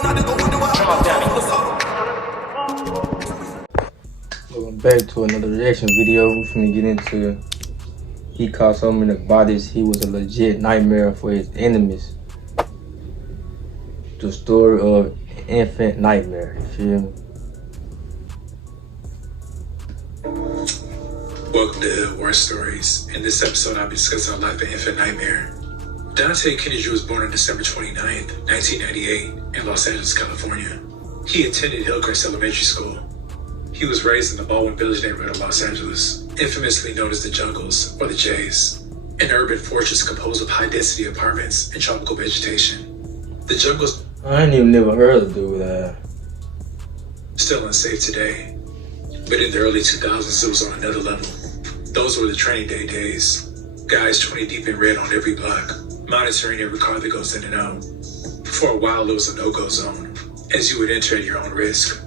Welcome back to another reaction video. We're finna get into he caught so many bodies, he was a legit nightmare for his enemies. The story of infant nightmare, you feel me? Welcome to Hood War Stories. In this episode, I'll be discussing the life of infant nightmare. Dante Kennedy was born on December 29th, 1998 in Los Angeles, California. He attended Hillcrest Elementary School. He was raised in the Baldwin Village neighborhood of Los Angeles, infamously known as the Jungles, or the Jays, an urban fortress composed of high-density apartments and tropical vegetation. The Jungles I ain't even never heard of do that. Still unsafe today, but in the early 2000s it was on another level. Those were the training day days. Guys 20 deep in red on every block, monitoring every car that goes in and out. For a while it was a no-go zone, as you would enter at your own risk.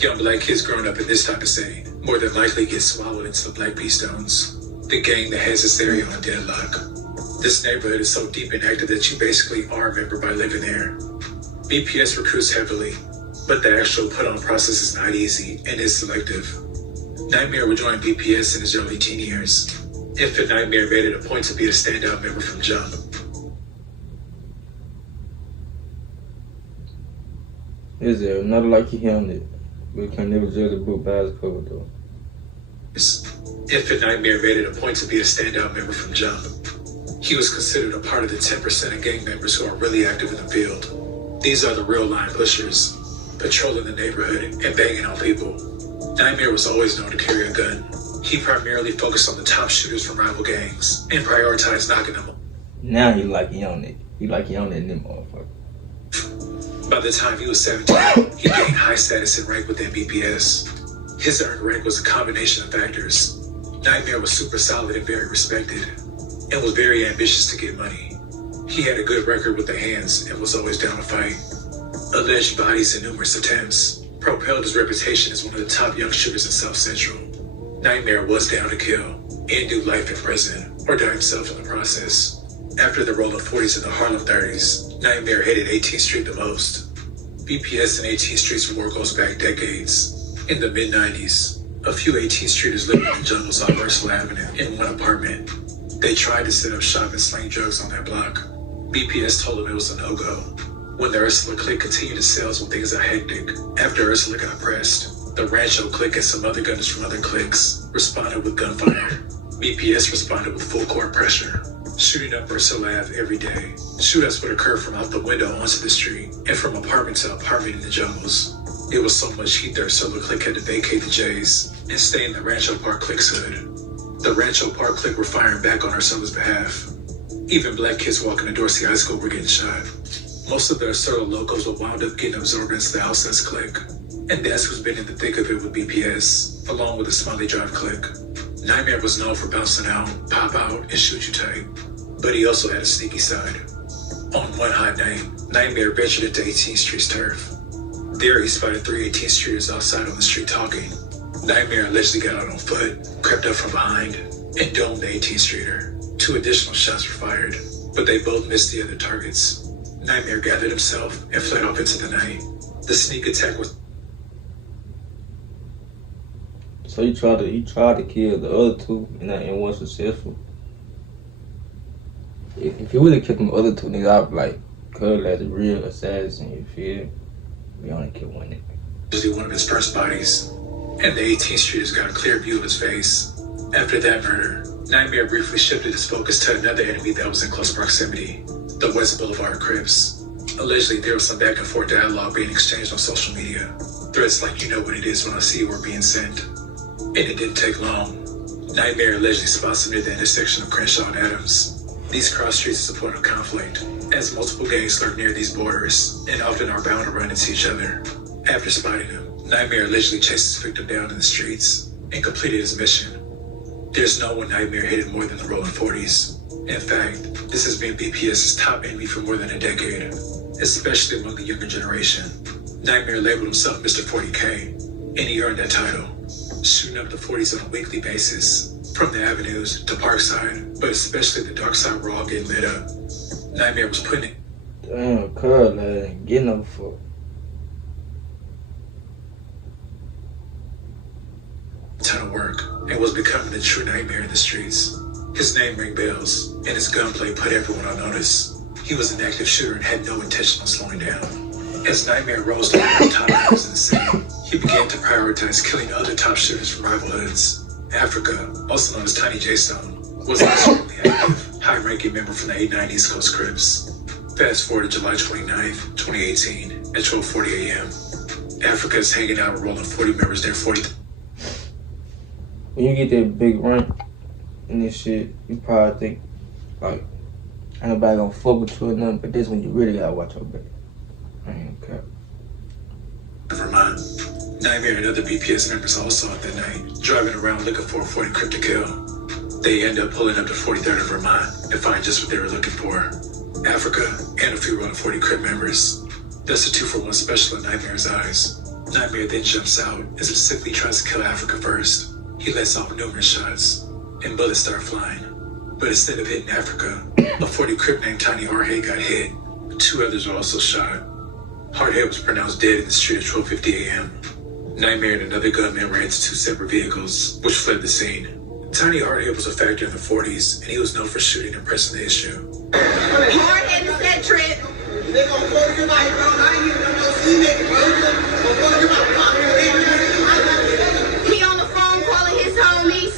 Young black kids growing up in this type of setting more than likely get swallowed into the Black Pea Stones, the gang that has its area on deadlock. This neighborhood is so deep and active that you basically are a member by living there. BPS recruits heavily, but the actual put-on process is not easy and is selective. Nightmare would join BPS in his early teen years. Infant Nightmare made it a point to be a standout member from jump. Is there another like him that we can never judge a book by its cover though? Infant Nightmare made it a point to be a standout member from jump. He was considered a part of the 10% of gang members who are really active in the field. These are the real line pushers, patrolling the neighborhood and banging on people. Nightmare was always known to carry a gun. He primarily focused on the top shooters from rival gangs and prioritized knocking them. Now he like he on it. He like he on it in them motherfuckers. By the time he was 17, he gained high status and rank within BPS. His earned rank was a combination of factors. Nightmare was super solid and very respected, and was very ambitious to get money. He had a good record with the hands and was always down to fight. Alleged bodies in numerous attempts propelled his reputation as one of the top young shooters in South Central. Nightmare was down to kill and do life in prison or die himself in the process. After the rolling 40s and the Harlem 30s, Nightmare hated 18th Street the most. BPS and 18th Street's war goes back decades. In the mid-90s, a few 18th Streeters lived in the Jungles off Ursula Avenue in one apartment. They tried to set up shop and sling drugs on that block. BPS told them it was a no-go. When the Ursula clique continued to sales when things got hectic, after Ursula got pressed, the Rancho clique and some other gunners from other cliques responded with gunfire. BPS responded with full court pressure, shooting up Ursula Ave every day. Shootouts would occur from out the window onto the street and from apartment to apartment in the Jungles. It was so much heat the Ursula clique had to vacate the Jays and stay in the Rancho Park clique's hood. The Rancho Park clique were firing back on Ursula's behalf. Even black kids walking to Dorsey High School were getting shot. Most of the Ursula locals would wound up getting absorbed into the Houses clique, and that's who's been in the thick of it with BPS, along with the Smiley Drive clique. Nightmare was known for bouncing out, pop out, and shoot you tight, but he also had a sneaky side. On one hot night, Nightmare ventured into 18th Street's turf. There he spotted 3 18th Streeters outside on the street talking. Nightmare allegedly got out on foot, crept up from behind, and domed the 18th Streeter. 2 additional shots were fired, but they both missed the other targets. Nightmare gathered himself and fled off into the night. The sneak attack was... So he tried to kill the other 2 and was successful. If he would have killed them other 2 niggas, I'd be like, Cuz as a real assassin, you feel? We only killed one nigga. One of his first bodies, and the 18th Streeters got a clear view of his face. After that murder, Nightmare briefly shifted his focus to another enemy that was in close proximity, the West Boulevard Crips. Allegedly, there was some back and forth dialogue being exchanged on social media. Threats like "you know what it is when I see you" were being sent. And it didn't take long. Nightmare allegedly spots them near the intersection of Crenshaw and Adams. These cross streets is a point of conflict, as multiple gangs lurk near these borders and often are bound to run into each other. After spotting him, Nightmare allegedly chased his victim down in the streets and completed his mission. There's no one Nightmare hated more than the rolling 40s. In fact, this has been BPS's top enemy for more than a decade, especially among the younger generation. Nightmare labeled himself Mr. 40K, and he earned that title, shooting up the 40s on a weekly basis, from the avenues to Parkside, but especially the dark side were all getting lit up. Nightmare was putting it. Damn, cuz, like, getting up for. and was becoming a true nightmare in the streets. His name rang bells, and his gunplay put everyone on notice. He was an active shooter and had no intention of slowing down. As Nightmare rose to one of the top shooters in the city, he began to prioritize killing other top shooters from rival hoods. Africa, also known as Tiny J Stone, was an extremely active, high-ranking member from the 89 East Coast Crips. Fast forward to July 29th, 2018, at 12:40 a.m. Africa is hanging out and rolling 40 members near 40. When you get that big rank in this shit, you probably think, like, ain't nobody gonna fuck with you or nothing, but this when you really gotta watch your back. I ain't gonna cap. Vermont. Nightmare and other BPS members all saw it that night, driving around looking for a 40 Crip to kill. They end up pulling up to 43rd of Vermont and find just what they were looking for: Africa and a few other 40 Crip members. That's a 2-for-1 special in Nightmare's eyes. Nightmare then jumps out and specifically tries to kill Africa first. He lets off numerous shots, and bullets start flying. But instead of hitting Africa, a 40 Crip named Tiny Hardhead got hit. 2 others were also shot. Hardhead was pronounced dead in the street at 12:50 a.m. Nightmare and another gunman ran into 2 separate vehicles, which fled the scene. Tiny Hardhead was a factor in the 40s, and he was known for shooting and pressing the issue. Hardhead is that trip. They gonna close your life, bro. I ain't even gonna see nigga, bro. He on the phone calling his homies.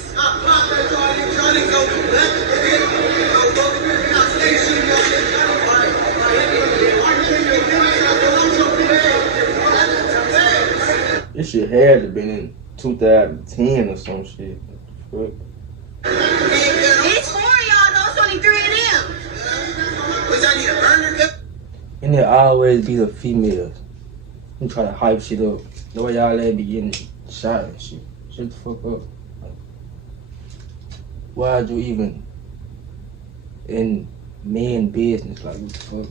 This shit had to been in 2010 or some shit. What the fuck? It's 4 of y'all, though. It's only 3 of them. Which I need a burner cup. And there always be the females who try to hype shit up. The way y'all let be getting shot and shit. Shut the fuck up. Like, why'd you even in man business? Like, what the fuck?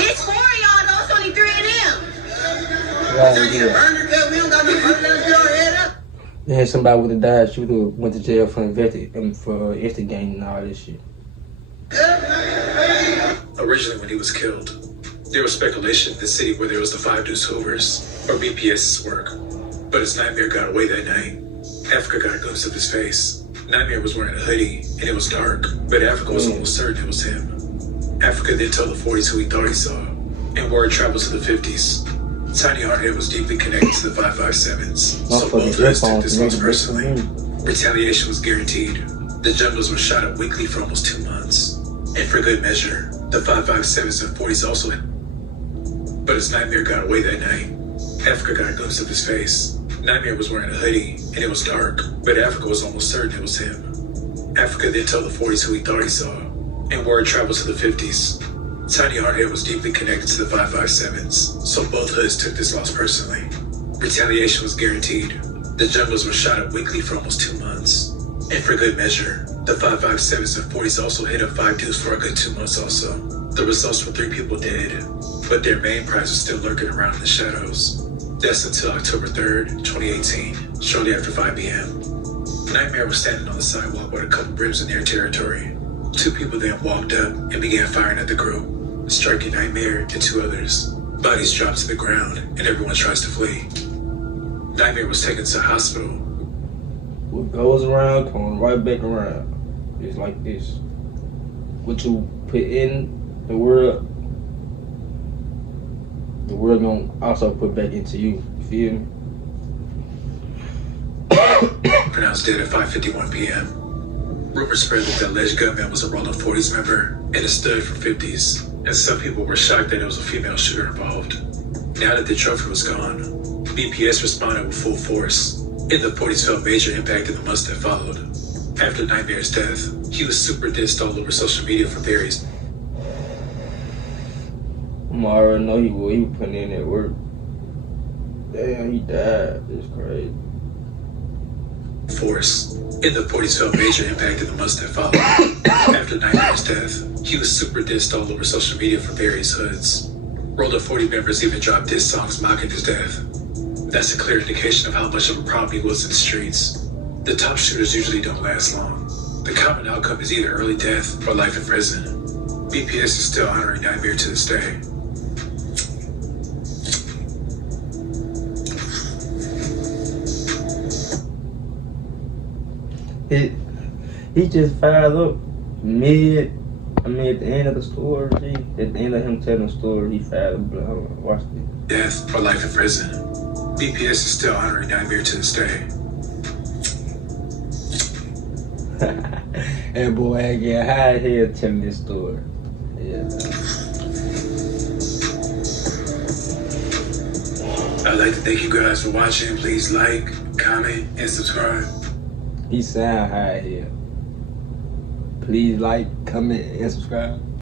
It's 4 of y'all, though. It's only 3 of them. Then somebody would have died. She would have went to jail for instigating and all this shit. Originally, when he was killed, there was speculation in the city where there was the 5 Deuce Hoovers, or BPS's work. But as Nightmare got away that night, Africa got a glimpse of his face. Nightmare was wearing a hoodie, and it was dark, but Africa was almost certain it was him. Africa then told the 40s who he thought he saw, and word traveled to the 50s. Tiny Hardhead was deeply connected to the 557s, so both hoods took this loss personally. Retaliation was guaranteed. The Jungles were shot up weekly for almost 2 months. And for good measure, the 557s and 40s also hit. But as Nightmare got away that night, Africa got a glimpse of his face. Nightmare was wearing a hoodie, and it was dark, but Africa was almost certain it was him. Africa then told the 40s who he thought he saw, and word traveled to the 50s. Tiny Hardhead was deeply connected to the 557s, so both hoods took this loss personally. Retaliation was guaranteed. The Jungles were shot up weekly for almost 2 months. And for good measure, the 557s and 40s also hit up 5 Deuce for a good 2 months also. The results were 3 people dead, but their main prize was still lurking around in the shadows. That's until October 3rd, 2018, shortly after 5 p.m. Nightmare was standing on the sidewalk with a couple brims in their territory. 2 people then walked up and began firing at the group, striking Nightmare and 2 others. Bodies dropped to the ground and everyone tries to flee. Nightmare was taken to the hospital. What goes around comes right back around. It's like this. What you put in the world gonna also put back into you. You feel me? Pronounced dead at 5:51 p.m. Rumors spread that the alleged gunman was a Rolling 40s member and a stud from 50s, and some people were shocked that it was a female shooter involved. Now that the trophy was gone, BPS responded with full force, and the 40s felt major impact in the months that followed. After Nightmare's death, he was super dissed all over social media for various. I already know he was putting in that work. Damn, he died. It's crazy. Force. And the 40s felt major impact in the months that followed. After Nightmare's death, he was super dissed all over social media from various hoods. Roller 40 members even dropped diss songs mocking his death. That's a clear indication of how much of a problem he was in the streets. The top shooters usually don't last long. The common outcome is either early death or life in prison. BPS is still honoring Nightmare to this day. He just fired up at the end of the story, G. At the end of him telling the story, he fired up. Hold on, watch this. Death or life in prison. BPS is still honoring Nightmare to this day. That boy ain't getting high here telling this story. Yeah. I'd like to thank you guys for watching. Please like, comment, and subscribe. He sound high here. Please like, comment, and subscribe.